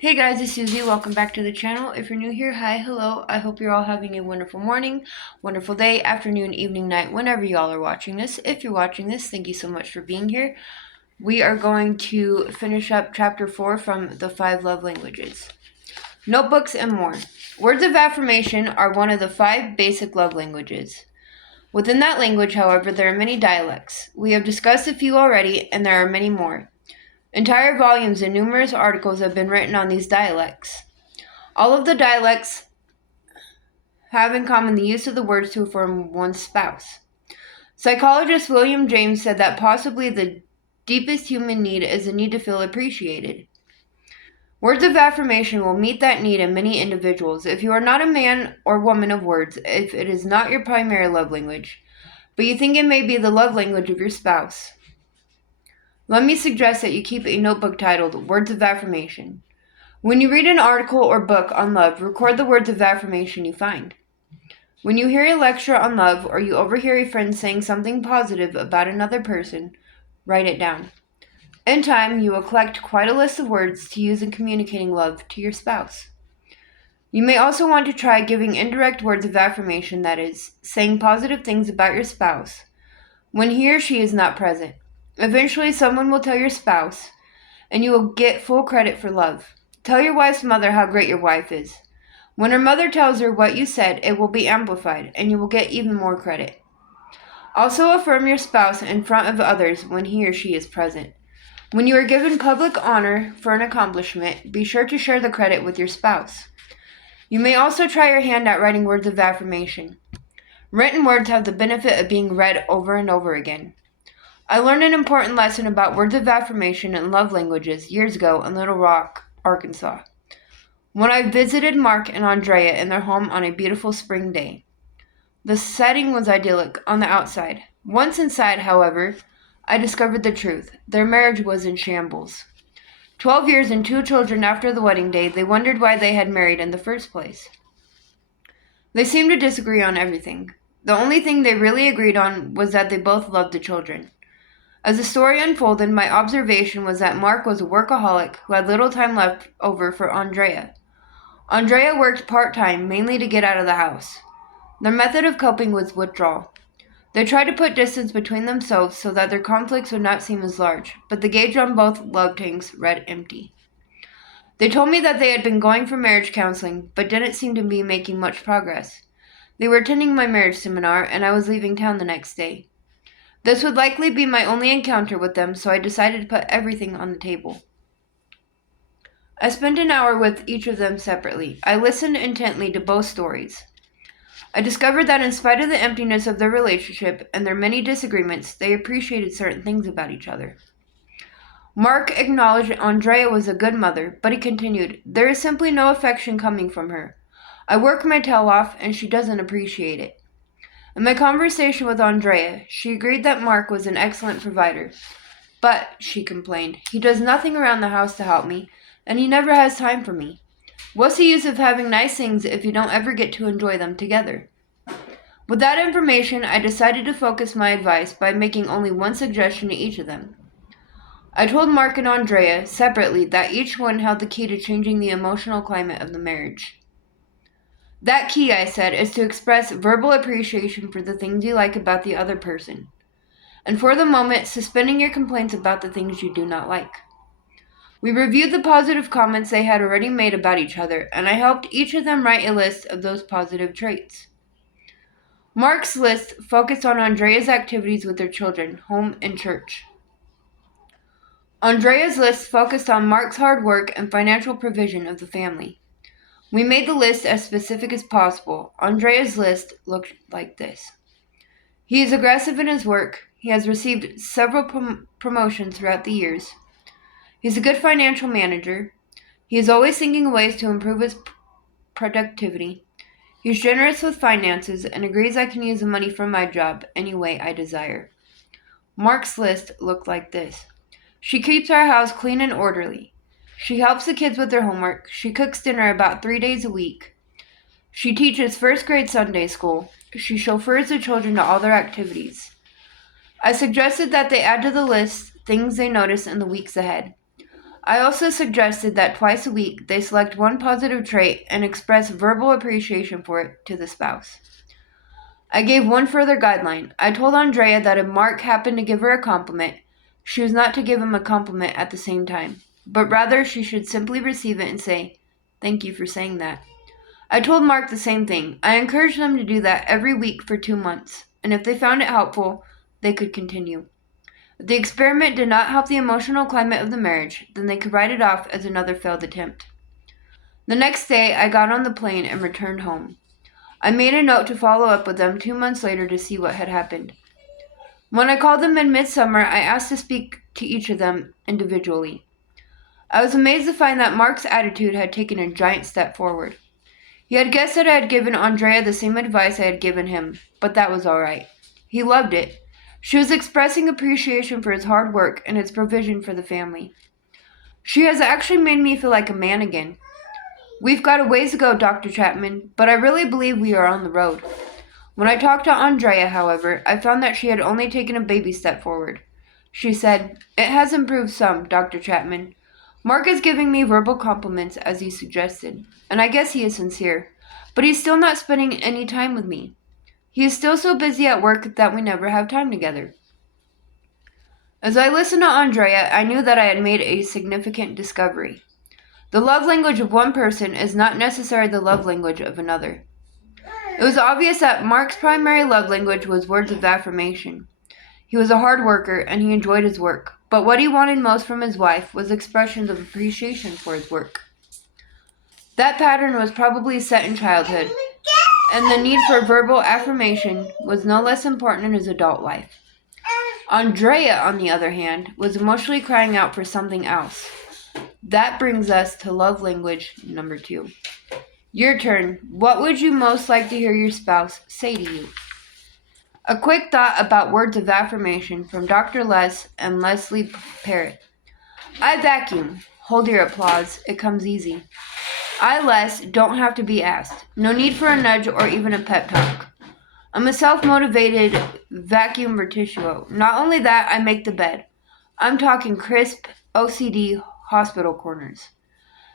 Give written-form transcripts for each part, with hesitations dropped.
Hey guys, it's Susie. Welcome back to the channel. If you're new here, hi, hello. I hope you're all having a wonderful morning, wonderful day, afternoon, evening, night, whenever y'all are watching this. If you're watching this, thank you so much for being here. We are going to finish up chapter 4 from the 5 love languages. Notebooks and more. Words of affirmation are one of the 5 basic love languages. Within that language, however, there are many dialects. We have discussed a few already, and there are many more. Entire volumes and numerous articles have been written on these dialects. All of the dialects have in common the use of the words to affirm one's spouse. Psychologist William James said that possibly the deepest human need is the need to feel appreciated. Words of affirmation will meet that need in many individuals. If you are not a man or woman of words, if it is not your primary love language, but you think it may be the love language of your spouse, let me suggest that you keep a notebook titled Words of Affirmation. When you read an article or book on love, record the words of affirmation you find. When you hear a lecture on love or you overhear a friend saying something positive about another person, write it down. In time, you will collect quite a list of words to use in communicating love to your spouse. You may also want to try giving indirect words of affirmation, that is, saying positive things about your spouse when he or she is not present. Eventually, someone will tell your spouse, and you will get full credit for love. Tell your wife's mother how great your wife is. When her mother tells her what you said, it will be amplified, and you will get even more credit. Also affirm your spouse in front of others when he or she is present. When you are given public honor for an accomplishment, be sure to share the credit with your spouse. You may also try your hand at writing words of affirmation. Written words have the benefit of being read over and over again. I learned an important lesson about words of affirmation and love languages years ago in Little Rock, Arkansas, when I visited Mark and Andrea in their home on a beautiful spring day. The setting was idyllic on the outside. Once inside, however, I discovered the truth. Their marriage was in shambles. 12 years and 2 children after the wedding day, they wondered why they had married in the first place. They seemed to disagree on everything. The only thing they really agreed on was that they both loved the children. As the story unfolded, my observation was that Mark was a workaholic who had little time left over for Andrea. Andrea worked part-time, mainly to get out of the house. Their method of coping was withdrawal. They tried to put distance between themselves so that their conflicts would not seem as large, but the gauge on both love tanks read empty. They told me that they had been going for marriage counseling, but didn't seem to be making much progress. They were attending my marriage seminar, and I was leaving town the next day. This would likely be my only encounter with them, so I decided to put everything on the table. I spent an hour with each of them separately. I listened intently to both stories. I discovered that in spite of the emptiness of their relationship and their many disagreements, they appreciated certain things about each other. Mark acknowledged Andrea was a good mother, but he continued, "There is simply no affection coming from her. I work my tail off, and she doesn't appreciate it." In my conversation with Andrea, she agreed that Mark was an excellent provider. "But," she complained, "he does nothing around the house to help me, and he never has time for me. What's the use of having nice things if you don't ever get to enjoy them together?" With that information, I decided to focus my advice by making only one suggestion to each of them. I told Mark and Andrea separately that each one held the key to changing the emotional climate of the marriage. That key, I said, is to express verbal appreciation for the things you like about the other person, and for the moment, suspending your complaints about the things you do not like. We reviewed the positive comments they had already made about each other, and I helped each of them write a list of those positive traits. Mark's list focused on Andrea's activities with their children, home, and church. Andrea's list focused on Mark's hard work and financial provision of the family. We made the list as specific as possible. Andrea's list looked like this. He is aggressive in his work. He has received several promotions throughout the years. He's a good financial manager. He is always thinking of ways to improve his productivity. He's generous with finances and agrees I can use the money from my job any way I desire. Mark's list looked like this. She keeps our house clean and orderly. She helps the kids with their homework. She cooks dinner about 3 days a week. She teaches first grade Sunday school. She chauffeurs the children to all their activities. I suggested that they add to the list things they notice in the weeks ahead. I also suggested that twice a week they select one positive trait and express verbal appreciation for it to the spouse. I gave one further guideline. I told Andrea that if Mark happened to give her a compliment, she was not to give him a compliment at the same time, but rather she should simply receive it and say, "Thank you for saying that." I told Mark the same thing. I encouraged them to do that every week for 2 months, and if they found it helpful, they could continue. If the experiment did not help the emotional climate of the marriage, then they could write it off as another failed attempt. The next day, I got on the plane and returned home. I made a note to follow up with them 2 months later to see what had happened. When I called them in midsummer, I asked to speak to each of them individually. I was amazed to find that Mark's attitude had taken a giant step forward. He had guessed that I had given Andrea the same advice I had given him, but that was all right. He loved it. She was expressing appreciation for his hard work and his provision for the family. She has actually made me feel like a man again. We've got a ways to go, Dr. Chapman, but I really believe we are on the road. When I talked to Andrea, however, I found that she had only taken a baby step forward. She said, "It has improved some, Dr. Chapman. Mark is giving me verbal compliments as he suggested, and I guess he is sincere, but he's still not spending any time with me. He is still so busy at work that we never have time together." As I listened to Andrea, I knew that I had made a significant discovery. The love language of one person is not necessarily the love language of another. It was obvious that Mark's primary love language was words of affirmation. He was a hard worker and he enjoyed his work, but what he wanted most from his wife was expressions of appreciation for his work. That pattern was probably set in childhood, and the need for verbal affirmation was no less important in his adult life. Andrea, on the other hand, was emotionally crying out for something else. That brings us to love language number 2. Your turn. What would you most like to hear your spouse say to you? A quick thought about words of affirmation from Dr. Les and Leslie Parrott. I vacuum. Hold your applause. It comes easy. I, Les, don't have to be asked. No need for a nudge or even a pep talk. I'm a self-motivated vacuum vertuoso. Not only that, I make the bed. I'm talking crisp, OCD, hospital corners.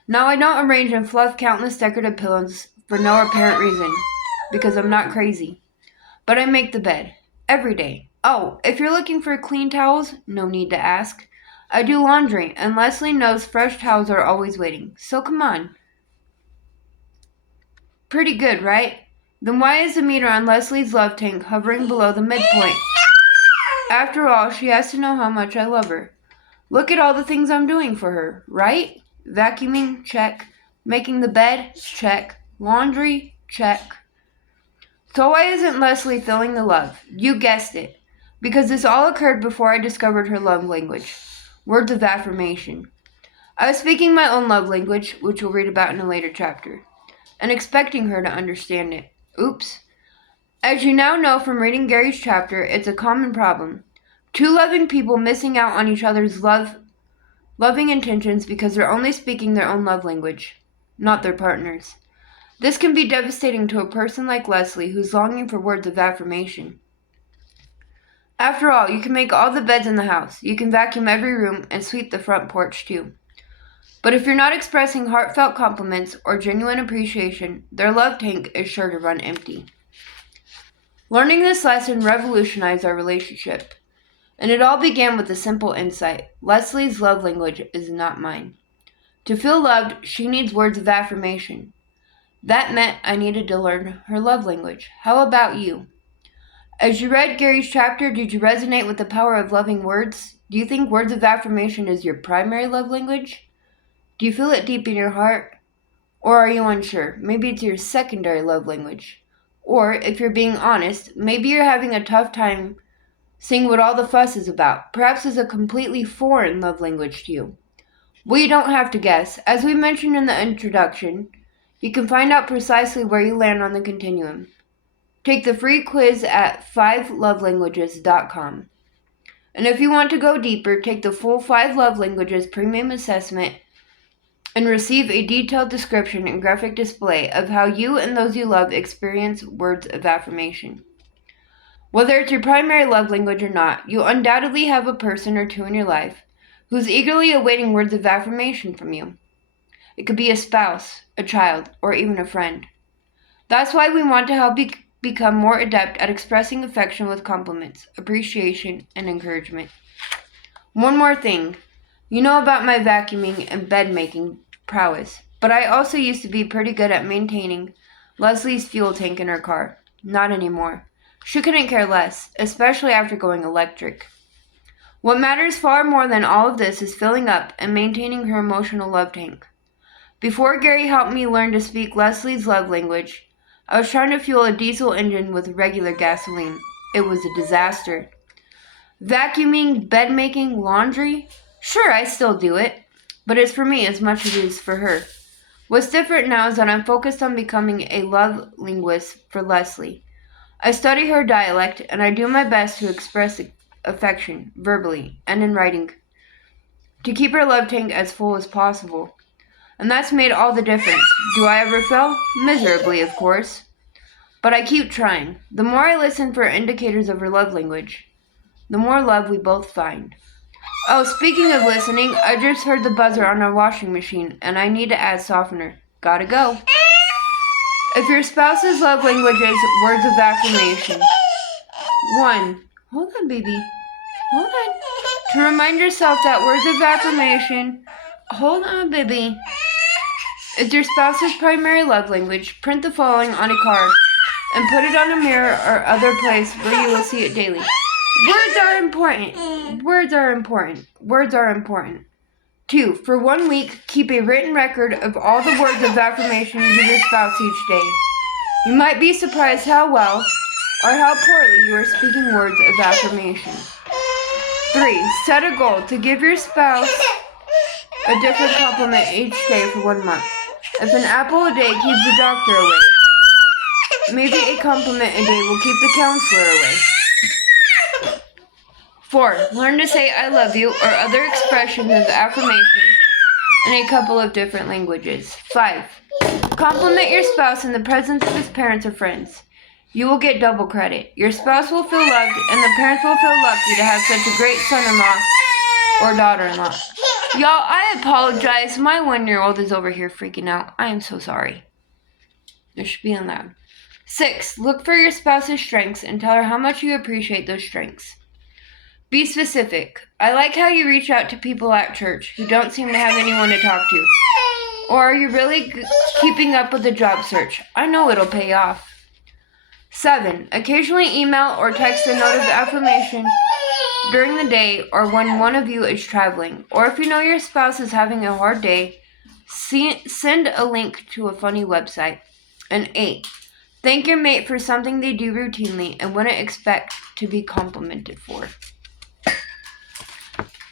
Now I don't arrange and fluff countless decorative pillows for no apparent reason, because I'm not crazy. But I make the bed. Every day. Oh, if you're looking for clean towels, no need to ask. I do laundry, and Leslie knows fresh towels are always waiting. So come on. Pretty good, right? Then why is the meter on Leslie's love tank hovering below the midpoint? After all, she has to know how much I love her. Look at all the things I'm doing for her, right? Vacuuming, check. Making the bed, check. Laundry, check. So why isn't Leslie feeling the love? You guessed it. Because this all occurred before I discovered her love language. Words of affirmation. I was speaking my own love language, which we'll read about in a later chapter, and expecting her to understand it. Oops. As you now know from reading Gary's chapter, it's a common problem. Two loving people missing out on each other's loving intentions because they're only speaking their own love language, not their partner's. This can be devastating to a person like Leslie who's longing for words of affirmation. After all, you can make all the beds in the house, you can vacuum every room, and sweep the front porch too. But if you're not expressing heartfelt compliments or genuine appreciation, their love tank is sure to run empty. Learning this lesson revolutionized our relationship. And it all began with a simple insight. Leslie's love language is not mine. To feel loved, she needs words of affirmation. That meant I needed to learn her love language. How about you? As you read Gary's chapter, did you resonate with the power of loving words? Do you think words of affirmation is your primary love language? Do you feel it deep in your heart? Or are you unsure? Maybe it's your secondary love language. Or, if you're being honest, maybe you're having a tough time seeing what all the fuss is about. Perhaps it's a completely foreign love language to you. We don't have to guess. As we mentioned in the introduction, you can find out precisely where you land on the continuum. Take the free quiz at 5lovelanguages.com. And if you want to go deeper, take the full 5 Love Languages premium assessment and receive a detailed description and graphic display of how you and those you love experience words of affirmation. Whether it's your primary love language or not, you undoubtedly have a person or two in your life who's eagerly awaiting words of affirmation from you. It could be a spouse, a child, or even a friend. That's why we want to help you become more adept at expressing affection with compliments, appreciation, and encouragement. One more thing. You know about my vacuuming and bed making prowess, but I also used to be pretty good at maintaining Leslie's fuel tank in her car. Not anymore. She couldn't care less, especially after going electric. What matters far more than all of this is filling up and maintaining her emotional love tank. Before Gary helped me learn to speak Leslie's love language, I was trying to fuel a diesel engine with regular gasoline. It was a disaster. Vacuuming, bed making, laundry? Sure, I still do it, but it's for me as much as it is for her. What's different now is that I'm focused on becoming a love linguist for Leslie. I study her dialect, and I do my best to express affection, verbally and in writing, to keep her love tank as full as possible. And that's made all the difference. Do I ever fail? Miserably, of course. But I keep trying. The more I listen for indicators of her love language, the more love we both find. Oh, speaking of listening, I just heard the buzzer on our washing machine, and I need to add softener. Gotta go. If your spouse's love language is words of affirmation, 1. Hold on, baby. Hold on. To remind yourself that words of affirmation, hold on, baby, is your spouse's primary love language, print the following on a card and put it on a mirror or other place where you will see it daily. Words are important. Words are important. Words are important. 2. For 1 week, keep a written record of all the words of affirmation you give your spouse each day. You might be surprised how well or how poorly you are speaking words of affirmation. 3. Set a goal to give your spouse a different compliment each day for 1 month. If an apple a day keeps the doctor away, maybe a compliment a day will keep the counselor away. 4. Learn to say I love you or other expressions of affirmation in a couple of different languages. 5. Compliment your spouse in the presence of his parents or friends. You will get double credit. Your spouse will feel loved, and the parents will feel lucky to have such a great son-in-law or daughter-in-law. Y'all, I apologize. My 1-year-old is over here freaking out. I am so sorry. They're just being loud. 6. Look for your spouse's strengths and tell her how much you appreciate those strengths. Be specific. I like how you reach out to people at church who don't seem to have anyone to talk to. Or are you really keeping up with the job search? I know it'll pay off. 7. Occasionally email or text a note of affirmation during the day or when one of you is traveling. Or if you know your spouse is having a hard day, send a link to a funny website. And 8. Thank your mate for something they do routinely and wouldn't expect to be complimented for.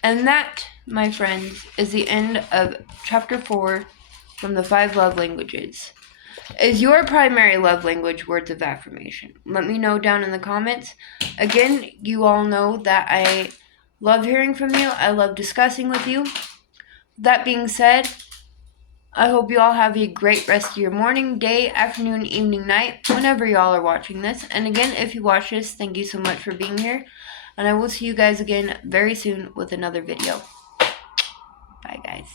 And that, my friends, is the end of Chapter 4 from the 5 Love Languages. Is your primary love language words of affirmation? Let me know down in the comments. Again, you all know that I love hearing from you. I love discussing with you. That being said, I hope you all have a great rest of your morning, day, afternoon, evening, night, whenever y'all are watching this. And again, if you watch this, thank you so much for being here. And I will see you guys again very soon with another video. Bye, guys.